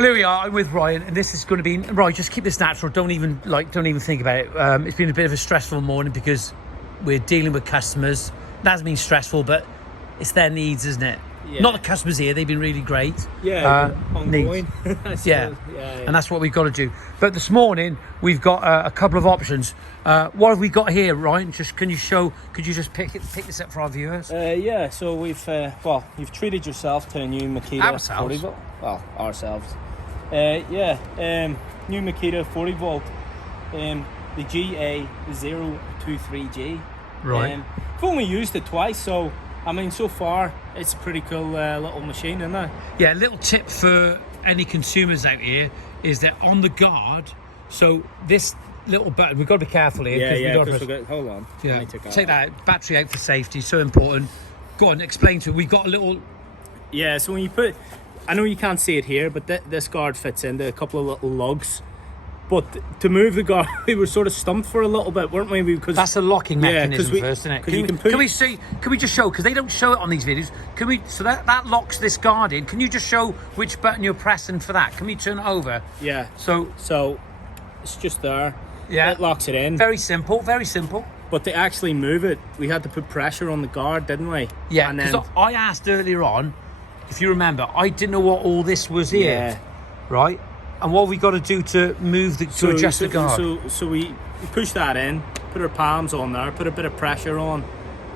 Well, here we are. I'm with Ryan, and this is going to be right. Just keep this natural. Don't even think about it. It's been a bit of a stressful morning because we're dealing with customers. That hasn't been stressful, but it's their needs, isn't it? Yeah. Not the customers here. They've been really great. Yeah, ongoing. Yeah, and that's what we've got to do. But this morning we've got a couple of options. What have we got here, Ryan? Could you just pick this up for our viewers? Yeah. So you've treated yourself to a new Makita ourselves. 40 volt. Well, ourselves. New Makita 40 volt. The GA023G. Right. I've only used it twice, so I mean, so far it's a pretty cool little machine, isn't it? Yeah. A little tip for any consumers out here is that on the guard. So this little button, we've got to be careful here. Hold on. Yeah. Take that out. Battery out for safety. So important. Go on. Explain to it. We've got a little. Yeah. So when you put, I know you can't see it here, but this guard fits into a couple of little lugs. But to move the guard, we were sort of stumped for a little bit, weren't we? Because that's a locking mechanism first, isn't it? Can we just show? Because they don't show it on these videos. Can we? So that locks this guard in. Can you just show which button you're pressing for that? Can we turn it over? Yeah. So it's just there. Yeah. It locks it in. Very simple. Very simple. But to actually move it, we had to put pressure on the guard, didn't we? Yeah. Because I asked earlier on, if you remember, I didn't know what all this was here. Yeah. Right. And what have we got to do to move adjust the guard? So we push that in, put our palms on there, put a bit of pressure on,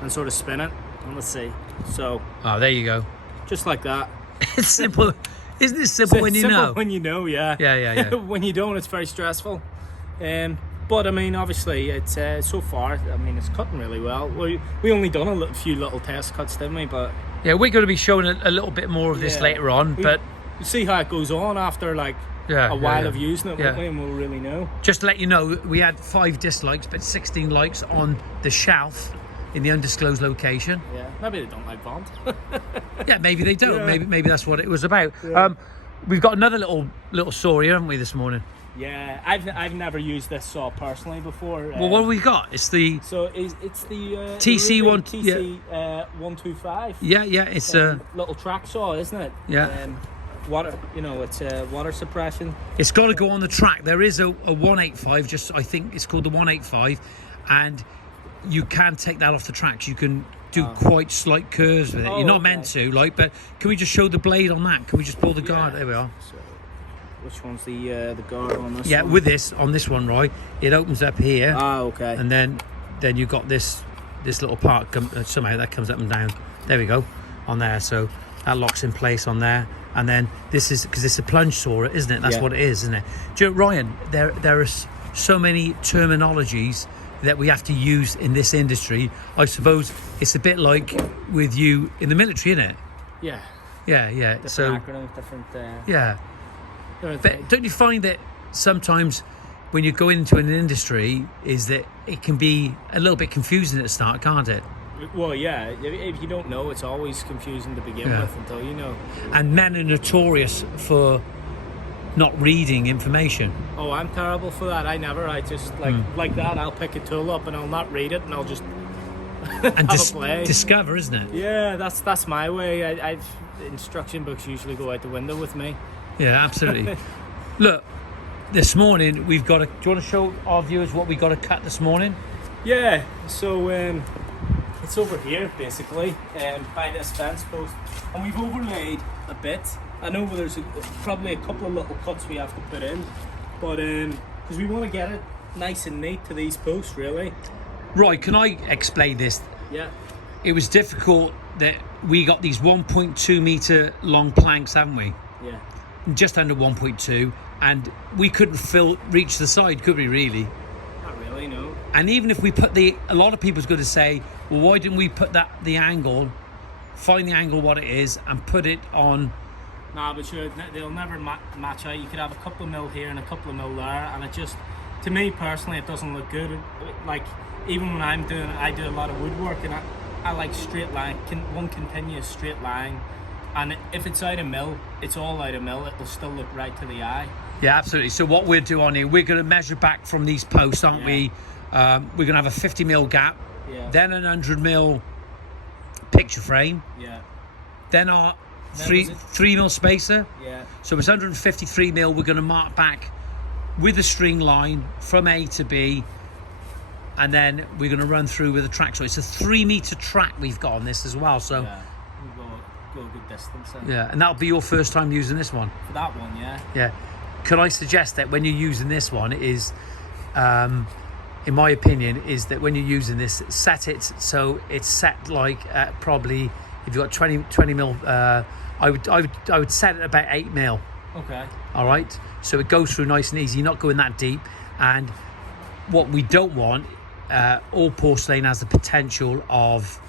and sort of spin it. And let's see. So. Oh, there you go. Just like that. It's simple. Isn't it simple when you know? When you know, yeah. Yeah. When you don't, it's very stressful. But I mean, obviously, it's so far. I mean, it's cutting really well. We only done a few little test cuts, didn't we? But yeah, we're going to be showing a little bit more of this later on. But we'll see how it goes on after a while of using it, won't we? And we'll really know. Just to let you know, we had 5 dislikes, but 16 likes on the shelf in the undisclosed location. Yeah, maybe they don't like Bond. Yeah, maybe they don't. Yeah. Maybe that's what it was about. Yeah. We've got another little saw here, haven't we, this morning? Yeah, I've never used this saw personally before. Well, what have we got? It's the it's the TC125. Yeah, it's a little track saw, isn't it? Yeah. Water, it's water suppression. It's got to go on the track. There is a 185. I think it's called the 185, and you can take that off the tracks. You can do quite slight curves with it. You're not meant to, but can we just show the blade on that? Can we just pull the guard? There we are. So, which one's the guard on this? Yeah, one? with this one, right? It opens up here. Okay. And then you've got this little part somehow that comes up and down. There we go, on there. So that locks in place on there. And then this is because it's a plunge saw, isn't it? That's what it is, isn't it? Do you know, Ryan, there are so many terminologies that we have to use in this industry. I suppose it's a bit like with you in the military, isn't it? Yeah. Yeah. Different acronyms, different. Yeah. But don't you find that sometimes when you go into an industry, is that it can be a little bit confusing at the start, can't it? Well, yeah. If you don't know, it's always confusing to begin with until you know. And men are notorious for not reading information. Oh, I'm terrible for that. I just like that. I'll pick a tool up and I'll not read it, and I'll just and discover, isn't it? Yeah, that's my way. I've instruction books usually go out the window with me. Yeah, absolutely. Look, this morning we've got do you want to show our viewers what we got to cut this morning? Yeah, so it's over here basically, by this fence post, and we've overlaid a bit. I know there's probably a couple of little cuts we have to put in, but because we want to get it nice and neat to these posts, really. Right, can I explain this? Yeah. It was difficult that we got these 1.2 meter long planks, haven't we? Yeah. Just under 1.2, and we couldn't reach the side, could we, really? Not really, no. And even if we put a lot of people's going to say, well, why didn't we put the angle, find the angle what it is, and put it on? Nah, but sure, they'll never match out. You could have a couple of mil here and a couple of mil there, and it just, to me personally, it doesn't look good. Like, even when I do a lot of woodwork, and I like straight line, one continuous straight line. And if it's out of mill, it's all out of mill. It'll still look right to the eye. Yeah, absolutely. So what we'll do on here, we're going to measure back from these posts, aren't we? We're going to have a 50 mil gap, then an 100 mil picture frame, then our 3 mil spacer. Yeah. So it's 153 mil. We're going to mark back with a string line from A to B, and then we're going to run through with a track. So it's a 3 meter track we've got on this as well. So yeah, we'll go a good distance. Yeah, and that'll be your first time using this one. For that one, yeah. Yeah. Can I suggest that when you're using this one is, in my opinion, is that when you're using this, set it so it's set like probably if you've got 20 mil. I would set it about 8 mil. Okay. All right. So it goes through nice and easy. You're not going that deep. And what we don't want, all porcelain has the potential of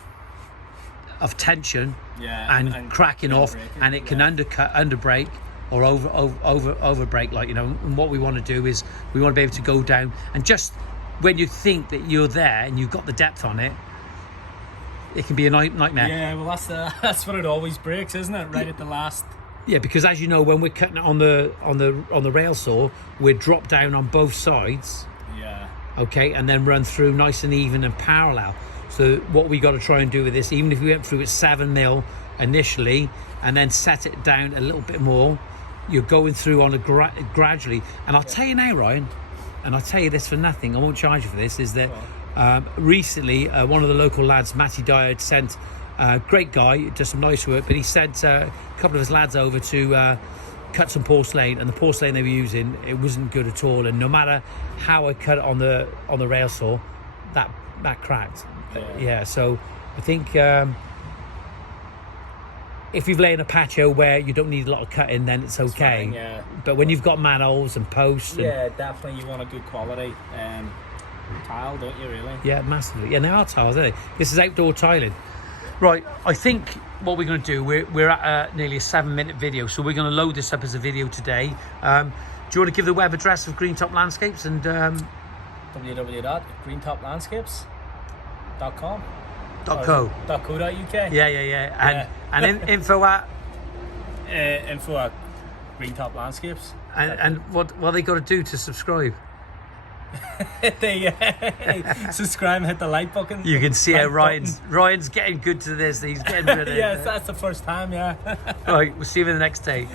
tension and cracking off, and it can underbreak or over break, like, you know. And what we want to do is we want to be able to go down, and just when you think that you're there and you've got the depth on it, it can be a nightmare. Yeah, well, that's what it always breaks, isn't it? Right at the last. Yeah, because as you know, when we're cutting it on the rail saw, we're drop down on both sides. Yeah. Okay, and then run through nice and even and parallel. So what we got to try and do with this, even if we went through at 7 mil initially, and then set it down a little bit more, you're going through on a gradually. And I'll tell you now, Ryan, and I'll tell you this for nothing, I won't charge you for this, is that recently one of the local lads, Matty Dyer, had sent, great guy, does some nice work, but he sent a couple of his lads over to cut some porcelain, and the porcelain they were using, it wasn't good at all. And no matter how I cut it on the rail saw, that cracked. Yeah, so I think if you've laid a patio where you don't need a lot of cutting, then it's okay. Fine, yeah. But when you've got manholes and posts, yeah, definitely you want a good quality tile, don't you? Really? Yeah, massively. Yeah, they are tiles, aren't they? This is outdoor tiling. Right, I think what we're going to do, we're at nearly a 7-minute video, so we're going to load this up as a video today. Do you want to give the web address of Green Top Landscapes and www.greentoplandscapes.com .co.uk? Yeah. And info at info at Green Top Landscapes. And what they got to do to subscribe? They subscribe and hit the like button. You can see how Ryan's getting good to this. He's getting good at it. Yes, that's the first time. Yeah. Right, we'll see you in the next day.